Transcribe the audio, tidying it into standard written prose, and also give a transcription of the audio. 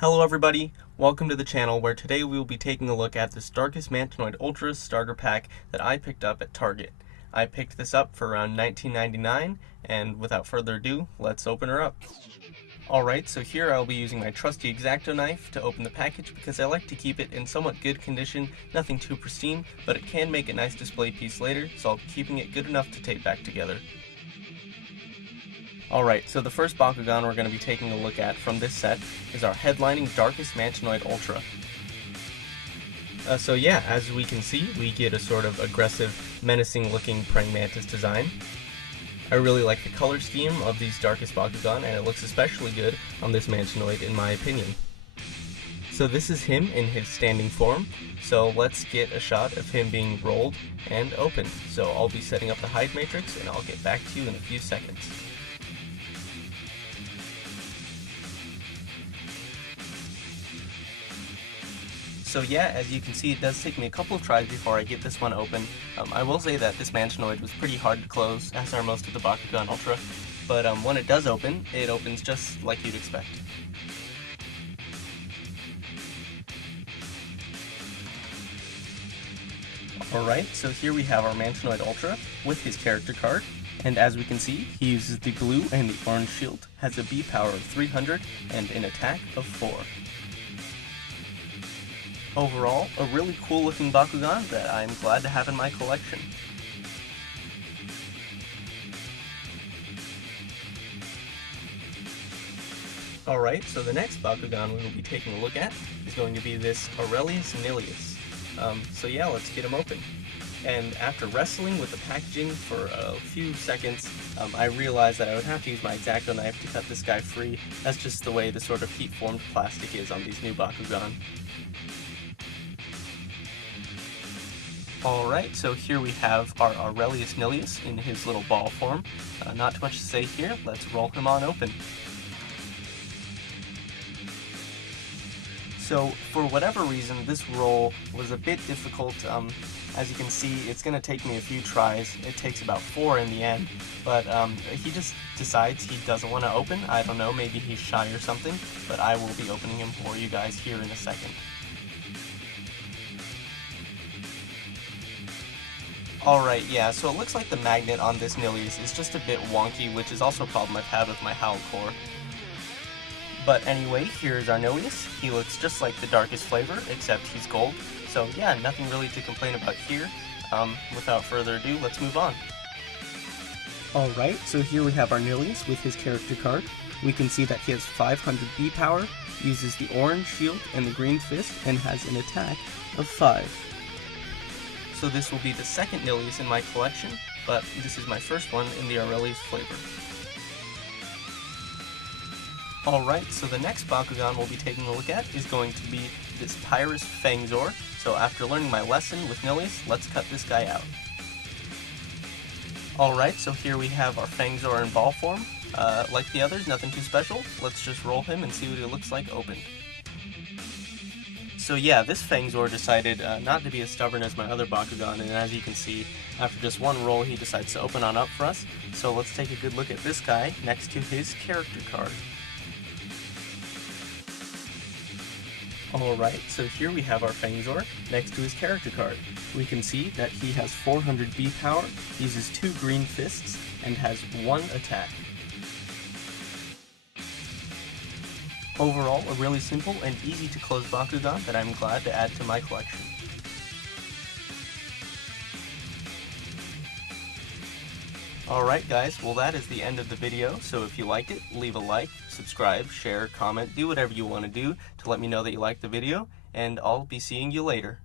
Hello everybody, welcome to the channel where today we will be taking a look at this Darkus Mantonoid Ultra starter pack that I picked up at Target. I picked this up for around $19.99 and without further ado, let's open her up. Alright, so here I'll be using my trusty X-Acto knife to open the package because I like to keep it in somewhat good condition, nothing too pristine, but it can make a nice display piece later, so I'll be keeping it good enough to tape back together. Alright, so the first Bakugan we're going to be taking a look at from this set is our headlining Darkus Mantonoid Ultra. So yeah, as we can see, we get a sort of aggressive, menacing looking praying mantis design. I really like the color scheme of these Darkus Bakugan, and it looks especially good on this Mantonoid in my opinion. So this is him in his standing form, so let's get a shot of him being rolled and opened. So I'll be setting up the hide matrix and I'll get back to you in a few seconds. So yeah, as you can see, it does take me a couple of tries before I get this one open. I will say that this Mantonoid was pretty hard to close, as are most of the Bakugan Ultra, but when it does open, it opens just like you'd expect. Alright, so here we have our Mantonoid Ultra with his character card, and as we can see, he uses the blue and the orange shield, has a B power of 300, and an attack of 4. Overall, a really cool looking Bakugan that I'm glad to have in my collection. Alright, so the next Bakugan we will be taking a look at is going to be this Aurelius Nilius. So yeah, let's get him open. And after wrestling with the packaging for a few seconds, I realized that I would have to use my X-Acto knife to cut this guy free. That's just the way the sort of heat-formed plastic is on these new Bakugan. Alright, so here we have our Aurelius Nilius in his little ball form. Not too much to say here, let's roll him on open. So, for whatever reason, this roll was a bit difficult. As you can see, it's going to take me a few tries. It takes about 4 in the end, but he just decides he doesn't want to open. I don't know, maybe he's shy or something, but I will be opening him for you guys here in a second. Alright, yeah, so it looks like the magnet on this Nilius is just a bit wonky, which is also a problem I've had with my Howl core. But anyway, here's our Nilius. He looks just like the Darkus flavor, except he's gold. So yeah, nothing really to complain about here. Without further ado, let's move on. Alright, so here we have our Nilius with his character card. We can see that he has 500 B power, uses the orange shield and the green fist, and has an attack of 5. So this will be the second Nilius in my collection, but this is my first one in the Aurelius flavor. Alright, so the next Bakugan we'll be taking a look at is going to be this Pyrus Fangzor. So after learning my lesson with Nilius, let's cut this guy out. Alright, so here we have our Fangzor in ball form. Like the others, nothing too special. Let's just roll him and see what it looks like opened. So yeah, this Fangzor decided not to be as stubborn as my other Bakugan, and as you can see, after just one roll he decides to open on up for us. So let's take a good look at this guy next to his character card. Alright, so here we have our Fangzor next to his character card. We can see that he has 400 B power, uses 2 green fists, and has 1 attack. Overall, a really simple and easy to close Bakugan that I'm glad to add to my collection. Alright guys, well that is the end of the video, so if you liked it, leave a like, subscribe, share, comment, do whatever you want to do to let me know that you liked the video, and I'll be seeing you later.